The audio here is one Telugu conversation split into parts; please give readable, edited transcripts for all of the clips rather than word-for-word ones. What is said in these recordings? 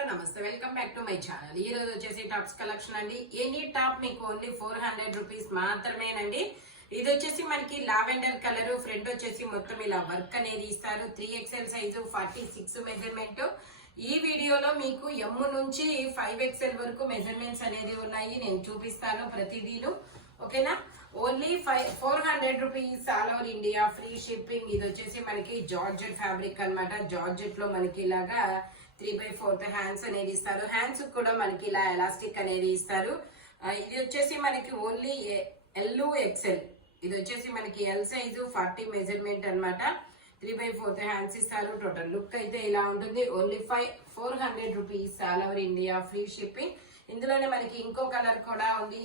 హలో నమస్తే, welcome back to my channel. ఈ రోజు వచ్చేసి టాప్స్ కలెక్షన్ అండి. ఎనీ టాప్ మీకు ఓన్లీ 400 రూపీస్ మాత్రమేనండి. ఇది వచ్చేసి మనకి లావెండర్ కలర్, ఫ్రంట్ వచ్చేసి మొత్తం ఇలా వర్క్ అనేది ఇస్తారు. 3XL size, 46 measurement. ఈ వీడియోలో మీకు M నుంచి 5XL వరకు మెజర్మెంట్స్ అనేది ఉన్నాయి. నేను చూపిస్తాను ప్రతిదీను, ఓకేనా. Only 400 rupees all over India, free shipping. ఇది వచ్చేసి మనకి జార్జెట్ ఫ్యాబ్రిక్ అన్నమాట. జార్జెట్ లో మనకి ఇలాగా 3/4 హ్యాండ్స్ అనేది ఇస్తారు. హ్యాండ్స్ కూడా మనకి ఇలా ఎలాస్టిక్ అనేది ఇస్తారు. ఇది వచ్చేసి మనకి ఓన్లీ LXL. ఇది వచ్చేసి మనకి L సైజు, 40 మెజర్మెంట్ అన్నమాట. 3/4 హ్యాండ్స్ ఇస్తారు. టోటల్ లుక్ అయితే ఇలా ఉంటుంది. Only 400 rupees all over India, free shipping. ఇందులోనే మనకి ఇంకో కలర్ కూడా ఉంది.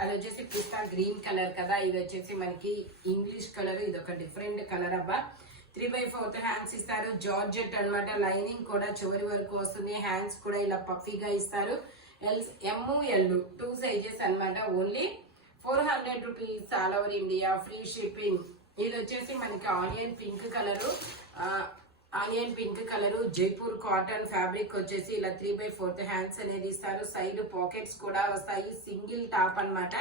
అది వచ్చేసి పిస్తా గ్రీన్ కలర్ కదా. ఇది వచ్చేసి మనకి ఇంగ్లీష్ కలర్. ఇది ఒక డిఫరెంట్ కలర్ అబ్బా. 3/4 హ్యాండ్స్ ఇస్తారు. జార్జెట్ అన్నమాట. లైనింగ్ కూడా చివరి వరకు వస్తుంది. హ్యాండ్స్ కూడా ఇలా పఫీగా ఇస్తారు. ML 2 సైజెస్ అన్నమాట. Only 400 rupees all over India, free shipping. ఇది వచ్చేసి మనకి onion pink colour Jaipur cotton fabric వచ్చేసి ఇలా 3/4 హ్యాండ్స్ అనేది ఇస్తారు. సైడ్ పాకెట్స్ కూడా వస్తాయి. సింగిల్ టాప్ అన్నమాట.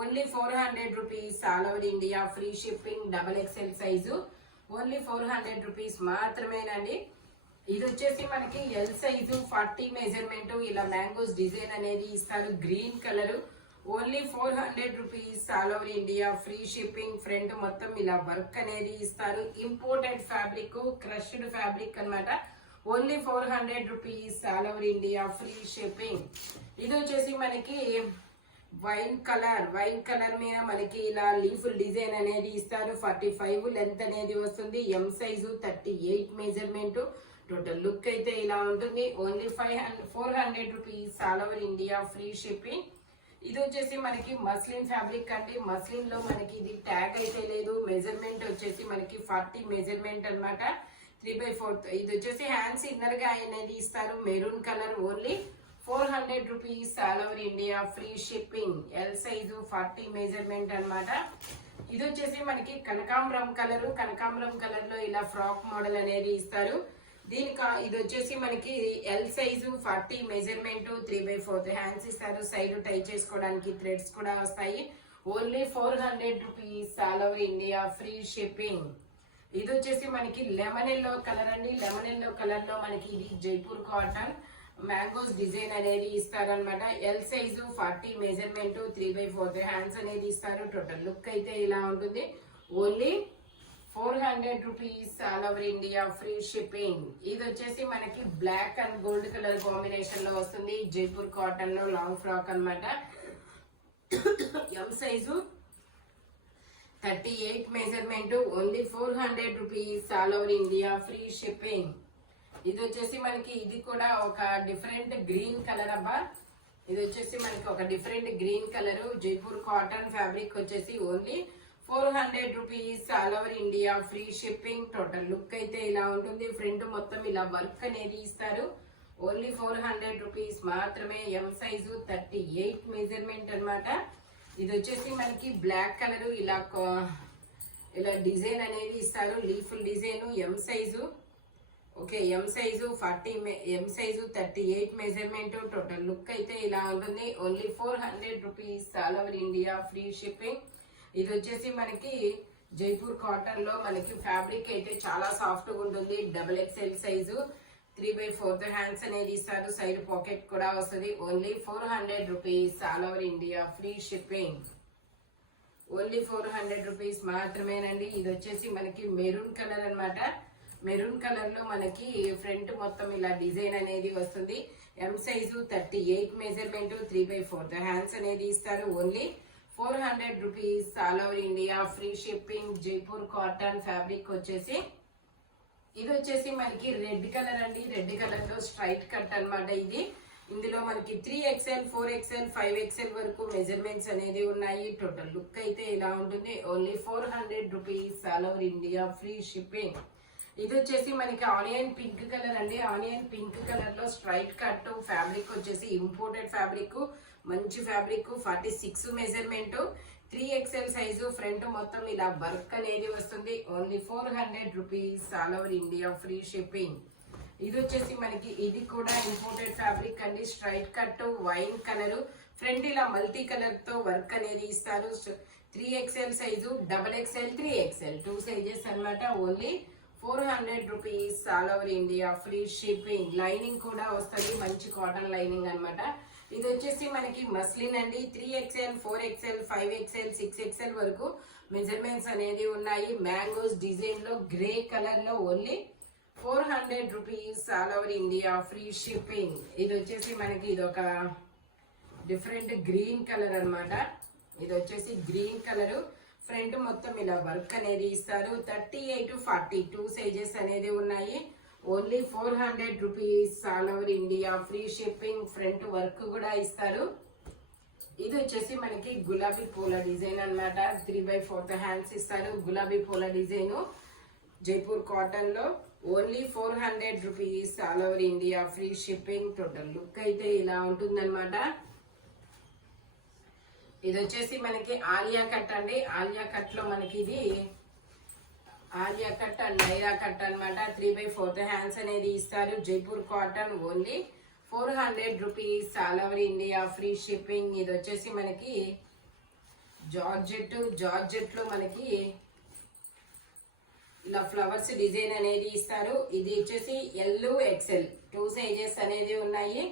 Only 400 rupees all over India, free shipping. XXL size only 400 rupees మాత్రమేనండి. ఇది వచ్చేసి మనకి L సైజు, 40 మెజర్మెంట్. ఇలా మ్యాంగోస్ డిజైన్ అనేది ఇస్తారు. Green colour. Only 400 rupees all over India, free shipping. Front మొత్తం ఇలా వర్క్ అనేది ఇస్తారు. ఇంపోర్టెడ్ ఫ్యాబ్రిక్, క్రష్డ్ ఫ్యాబ్రిక్ అన్నమాట. Only 400 rupees all over India, free shipping. ఇది వచ్చేసి మనకి వైన్ కలర్ మీద మనకి ఇలా లీఫ్ డిజైన్ అనేది ఇస్తారు. 45 లెంత్ అనేది వస్తుంది. M size, 38 measurement. Total look అయితే ఇలా ఉంటుంది. Only 400 rupees all over India, free shipping. ఇది వచ్చేసి మనకి మస్లిన్ ఫ్యాబ్రిక్ అండి. మస్లిన్ లో మనకి ఇది ట్యాగ్ అయితే లేదు. మెజర్మెంట్ వచ్చేసి మనకి 40 మెజర్మెంట్ అన్నమాట. 3/4. ఇది వచ్చేసి హ్యాండ్స్ ఇన్నర్ గా అనేది ఇస్తారు. Maroon colour. Only 400 rupees all over India, free shipping. L size, 40 measurement అన్నమాట. ఇది వచ్చేసి మనకి కనకాంబరం కలర్ లో ఇలా ఫ్రాక్ మోడల్ అనేది ఇస్తారు. ఇది వచ్చేసి మనకి L సైజు, 40 మెజర్మెంట్. 3/4 హ్యాండ్స్ ఇస్తారు. సైడ్ టై చేసుకోవడానికి థ్రెడ్స్ కూడా వస్తాయి. Only 400 rupees all over India, free shipping. ఇది వచ్చేసి మనకి లెమన్ ఎల్లో కలర్ అండి. లెమన్ ఎల్లో కలర్ లో మనకి ఇది జైపూర్ కాటన్ మ్యాంగోస్ డిజైన్ అనేది ఇస్తారనమాట. L size, 40 measurement. 3/4 హ్యాండ్స్ అనేది ఇస్తారు. టోటల్ లుక్ అయితే ఇలా ఉంటుంది. Only 400 rupees all over India, free shipping. ఇది వచ్చేసి మనకి black and gold colour combination లో వస్తుంది. జైపూర్ కాటన్ లో లాంగ్ ఫ్రాక్ అన్నమాట. M size, 38 measurement. Only 400 rupees all over India, free shipping. ఇది వచ్చేసి మనకి ఇది కూడా ఒక డిఫరెంట్ గ్రీన్ కలర్ అబ్బా. ఇది వచ్చేసి మనకి ఒక different green colour. Jaipur cotton fabric వచ్చేసి only 400 rupees all over India, free shipping. Total look అయితే ఇలా ఉంటుంది. ఫ్రంట్ మొత్తం ఇలా వర్క్ అనేది ఇస్తారు. ఓన్లీ 400 రూపీస్ మాత్రమే. M సైజు, 38 మెజర్మెంట్ అన్నమాట. ఇది వచ్చేసి మనకి బ్లాక్ కలర్ ఇలా డిజైన్ అనేది ఇస్తారు. Leaf design. M size, okay. M size 38 measurement. Total look అయితే ఇలా ఉంటుంది. Only 400 rupees all over India, free shipping. ఇది వచ్చేసి మనకి జైపూర్ కాటన్ లో మనకి ఫ్యాబ్రిక్ అయితే చాలా సాఫ్ట్ గా ఉంటుంది. XXL సైజు, 3/4 హ్యాండ్స్ అనేది ఇస్తారు. సైడ్ పాకెట్ కూడా వస్తుంది. Only 400 rupees all over India, free shipping. Only 400 rupees మాత్రమేనండి. ఇది వచ్చేసి మనకి మెరూన్ కలర్ అన్నమాట. మెరూన్ కలర్ లో మనకి ఫ్రంట్ మొత్తం ఇలా డిజైన్ అనేది వస్తుంది. M size, 38 measurement. 3/4 హ్యాండ్స్ అనేది ఇస్తారు. Only 400 rupees all over India, free shipping. Jaipur cotton fabric వచ్చేసి ఇది వచ్చేసి మనకి రెడ్ కలర్ అండి. రెడ్ కలర్ లో స్ట్రైట్ కట్ అన్నమాట. ఇందులో మనకి 3XL, 4XL, 5XL వరకు మెజర్మెంట్స్ అనేది ఉన్నాయి. టోటల్ లుక్ అయితే ఇలా ఉంటుంది. Only 400 rupees all over India, free shipping. ఇది వచ్చేసి మనకి ఆనియన్ పింక్ కలర్ అండి. ఆనియన్ పింక్ కలర్ లో స్ట్రైట్ కట్ ఫ్యాబ్రిక్ వచ్చేసి ఇంపోర్టెడ్ ఫ్యాబ్రిక్. మంచి fabric. 46 measurement. 3XL size. Front మొత్తం ఇలా వర్క్ అనేది వస్తుంది. Only 400 rupees all over India, free shipping. ఇది వచ్చేసి మనకి ఇది కూడా ఇంపోర్టెడ్ ఫ్యాబ్రిక్ అండి. Straight cut wine colour, front ఇలా మల్టీ కలర్ తో వర్క్ అనేది ఇస్తారు. 3XL size, XXL, 3XL 2 sizes అన్నమాట. Only 400 rupees all over India, free shipping. Lining కూడా వస్తుంది, మంచి కాటన్ లైనింగ్ అన్నమాట. ఇది వచ్చేసి మనకి మస్లిన్ అండి. 3XL, 4XL, 5XL, 6XL వరకు మెజర్మెంట్స్ అనేది ఉన్నాయి. మ్యాంగోస్ డిజైన్ లో గ్రే కలర్ లో only 400 rupees all over India, free shipping. ఇది వచ్చేసి మనకి ఇది ఒక డిఫరెంట్ గ్రీన్ కలర్ అన్నమాట. ఇది వచ్చేసి గ్రీన్ కలర్, ఫ్రంట్ మొత్తం ఇలా వర్క్ అనేది ఇస్తారు. 38 to 42 సైజెస్ అనేది ఉన్నాయి. Only 400 rupees all over India, free shipping. Front work కూడా ఇస్తారు. ఇది వచ్చేసి మనకి గులాబీ పూల డిజైన్ అన్నమాట. 3/4 హ్యాండ్స్ ఇస్తారు. గులాబీ పూల డిజైన్ జైపూర్ కాటన్ లో only 400 rupees all over India, free shipping. Total look అయితే ఇలా ఉంటుందన్నమాట. ఇది వచ్చేసి మనకి ఆలియా కట్ అండి. ఆలియా కట్ లో మనకి ఇది Alia cut and Naira cut అనమాట. 3/4 హ్యాండ్స్ అనేది ఇస్తారు. Jaipur cotton only 400 rupees all over India, free shipping. ఇది వచ్చేసి మనకి జార్జెట్ లో మనకి ఇలా ఫ్లవర్స్ డిజైన్ అనేది ఇస్తారు. ఇది వచ్చేసి XL 2 సైజెస్ అనేది ఉన్నాయి.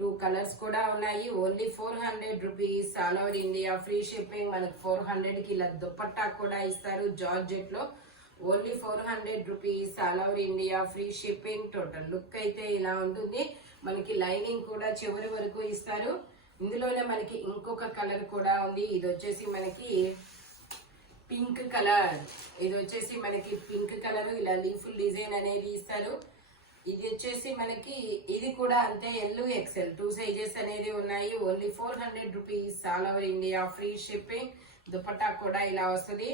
2 కలర్స్ కూడా ఉన్నాయి. Only 400 rupees all over India, free shipping. మనకి 400 కి ఇలా దుపట్టా కూడా ఇస్తారు జార్జెట్ లో. Only 400 rupees all over India, free shipping. Total look అయితే ఇలా ఉంటుంది. మనకి లైనింగ్ కూడా చివరి వరకు ఇస్తారు. ఇందులోనే మనకి ఇంకొక కలర్ కూడా ఉంది. ఇది వచ్చేసి మనకి పింక్ కలర్. ఇది వచ్చేసి మనకి పింక్ కలర్, ఇలా లీఫ్ డిజైన్ అనేది ఇస్తారు. ఇది వచ్చేసి మనకి ఇది కూడా అంతే XL 2 సైజెస్ అనేది ఉన్నాయి. Only 400 rupees all over India, free shipping. Dupatta కూడా ఇలా వస్తుంది.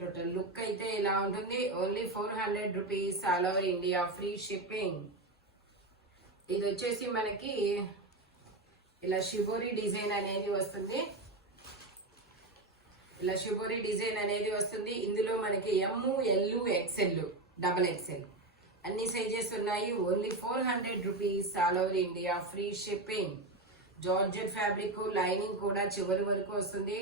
టోటల్ లుక్ అయితే ఇలా ఉంటుంది. Only 400 rupees all over India, free shipping. ఇది వచ్చేసి మనకి ఇలా షిబోరి డిజైన్ అనేది వస్తుంది. ఇలా షిబోరి డిజైన్ అనేది వస్తుంది. ఇందులో మనకి M, L, XL, XXL అన్ని సైజెస్ ఉన్నాయి. Only 400 rupees all over India, free shipping. Georgette fabric, lining కూడా చివరి వరకు వస్తుంది.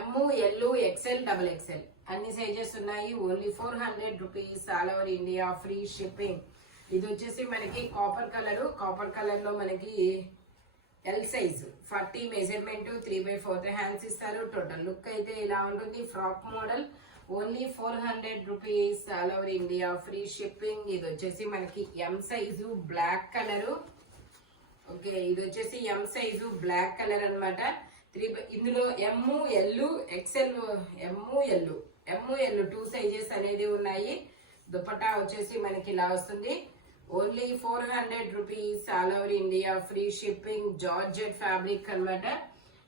M, L, XL, XXL అన్ని సైజెస్ ఉన్నాయి. Only 400 rupees all over India, free shipping. ఇది వచ్చేసి మనకి కాపర్ కలర్ లో మనకి L సైజ్ 40 మెజర్మెంట్, 3/4 హ్యాండ్స్ ఇస్తారు. టోటల్ లుక్ అయితే ఇలా ఉంటుంది. Frock model. Only 400 rupees all over India, free shipping. ఇది వచ్చేసి మనకి M size black colour. Okay, ఇది వచ్చేసి M సైజు బ్లాక్ కలర్ అనమాట. ఇందులో M, L, XL, M, L 2 sizes అనేది ఉన్నాయి. దుపట్టా వచ్చేసి మనకి ఇలా వస్తుంది. Only 400 rupees all over India, free shipping. Georgette fabric అనమాట.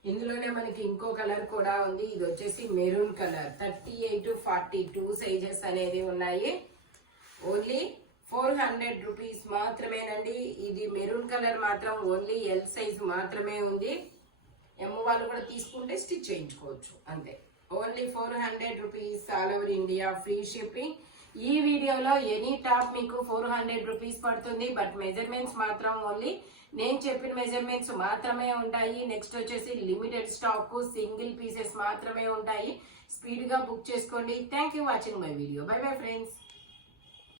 ఇందులోనే మనకి ఇంకో కలర్ కూడా ఉంది. ఇది వచ్చేసి మెరూన్ కలర్. 38 to 42 సైజెస్ అనేది ఉన్నాయి. ఓన్లీ 400 రూపీస్ మాత్రమేనండి. ఇది మెరూన్ కలర్ మాత్రం ఓన్లీ L సైజ్ మాత్రమే ఉంది. M వాళ్ళు కూడా తీసుకుంటే స్టిచ్ చేయించుకోవచ్చు అంతే. Only 400 rupees all over India, free shipping. ఈ వీడియోలో ఎనీ టాప్ మీకు 400 రూపీస్ పడుతుంది. బట్ మెజర్మెంట్స్ మాత్రం ఓన్లీ నేను చెప్పిన మెజర్మెంట్స్ మాత్రమే ఉంటాయి. నెక్స్ట్ వచ్చేసి లిమిటెడ్ స్టాక్, సింగిల్ పీసెస్ మాత్రమే ఉంటాయి. స్పీడ్ గా బుక్ చేసుకోండి. Thank you watching my video. By bye friends.